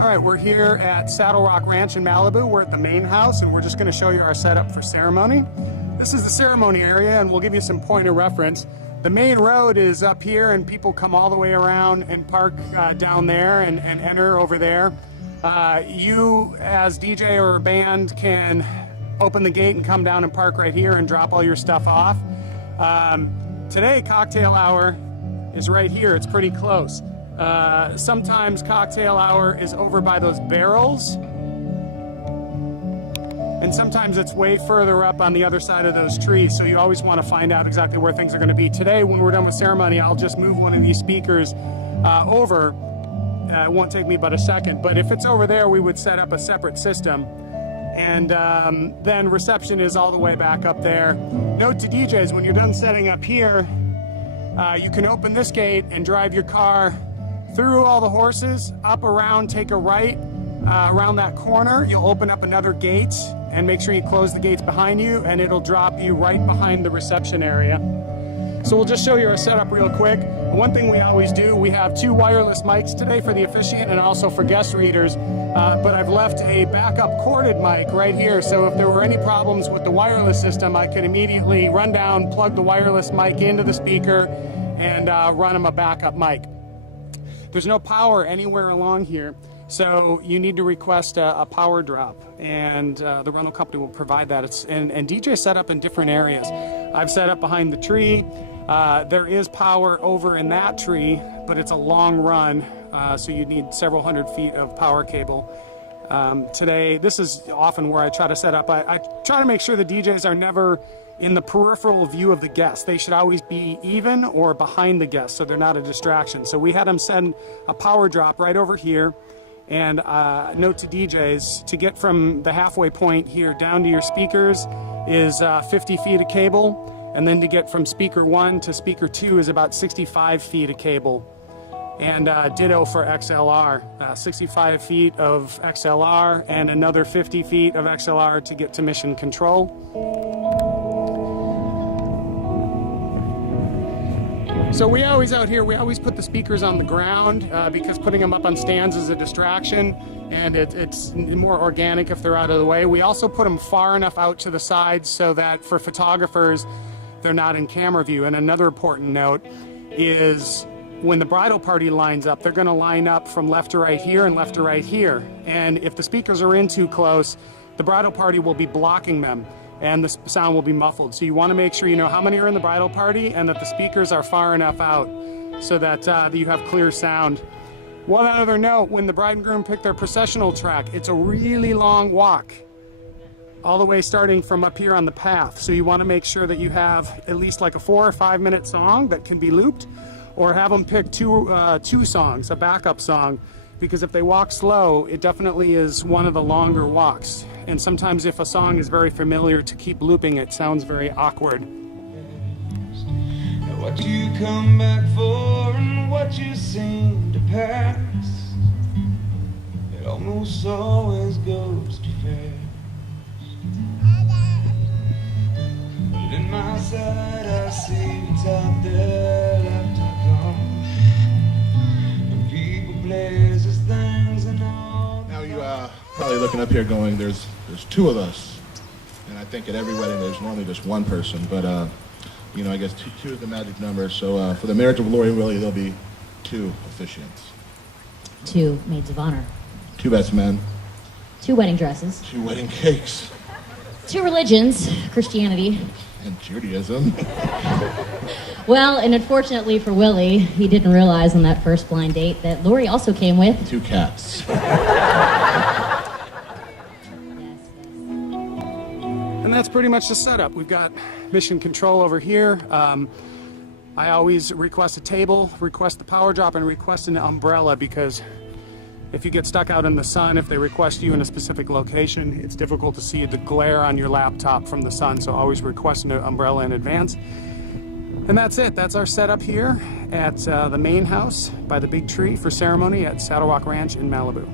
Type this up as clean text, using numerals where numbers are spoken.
All right, we're here at Saddlerock Ranch in Malibu. We're at the main house, and we're just going to show you our setup for ceremony. This is the ceremony area, and we'll give you some point of reference. The main road is up here, and people come all the way around and park down there and enter over there. You, as DJ or band, can open the gate and come down and park right here and drop all your stuff off. Today, cocktail hour is right here. It's pretty close. Sometimes cocktail hour is over by those barrels, and sometimes it's way further up on the other side of those trees, so you always want to find out exactly where things are going to be. Today, when we're done with ceremony, I'll just move one of these speakers over. It won't take me but a second, but if it's over there, we would set up a separate system, and then reception is all the way back up there. Note to DJs, when you're done setting up here, you can open this gate and drive your car through all the horses, up around, take a right around that corner. You'll open up another gate and make sure you close the gates behind you, and it'll drop you right behind the reception area. So we'll just show you our setup real quick. One thing we always do, we have 2 wireless mics today for the officiant and also for guest readers, but I've left a backup corded mic right here, so if there were any problems with the wireless system, I could immediately run down, plug the wireless mic into the speaker, and run them a backup mic. There's no power anywhere along here, so you need to request a power drop, and the rental company will provide that. And DJ set up in different areas. I've set up behind the tree. There is power over in that tree, but it's a long run, so you need several hundred feet of power cable. Today, this is often where I try to set up. I try to make sure the DJs are never in the peripheral view of the guests. They should always be even or behind the guests, so they're not a distraction. So we had them send a power drop right over here. And note to DJs, to get from the halfway point here down to your speakers is 50 feet of cable, and then to get from speaker 1 to speaker 2 is about 65 feet of cable. And ditto for XLR, 65 feet of XLR and another 50 feet of XLR to get to mission control. So we always out here, we always put the speakers on the ground because putting them up on stands is a distraction, and it's more organic if they're out of the way. We also put them far enough out to the sides so that for photographers, they're not in camera view. And another important note is when the bridal party lines up, they're going to line up from left to right here and left to right here. And if the speakers are in too close, the bridal party will be blocking them, and the sound will be muffled. So you want to make sure you know how many are in the bridal party and that the speakers are far enough out so that you have clear sound. One other note, when the bride and groom pick their processional track, it's a really long walk, all the way starting from up here on the path. So you want to make sure that you have at least like a 4 or 5 minute song that can be looped, or have them pick two songs, a backup song, because if they walk slow, it definitely is one of the longer walks. And sometimes if a song is very familiar, to keep looping it sounds very awkward. What you come back for and what you seem to pass, it almost always goes too fast. But in my sight I see what's out there left undone, and people, places, things and all. Now you are probably looking up here going, there's 2 of us, and I think at every wedding there's normally just 1 person, but you know, I guess 2 is the magic number, so for the marriage of Lori and Willie, there'll be 2 officiants. 2 maids of honor. 2 best men. 2 wedding dresses. 2 wedding cakes. 2 religions, Christianity. And Judaism. Well, and unfortunately for Willie, he didn't realize on that first blind date that Lori also came with 2 cats. And that's pretty much the setup. We've got mission control over here. I always request a table, request the power drop, and request an umbrella, because if you get stuck out in the sun, if they request you in a specific location, it's difficult to see the glare on your laptop from the sun, so always request an umbrella in advance. And that's it. That's our setup here at the main house by the big tree for ceremony at Saddlerock Ranch in Malibu.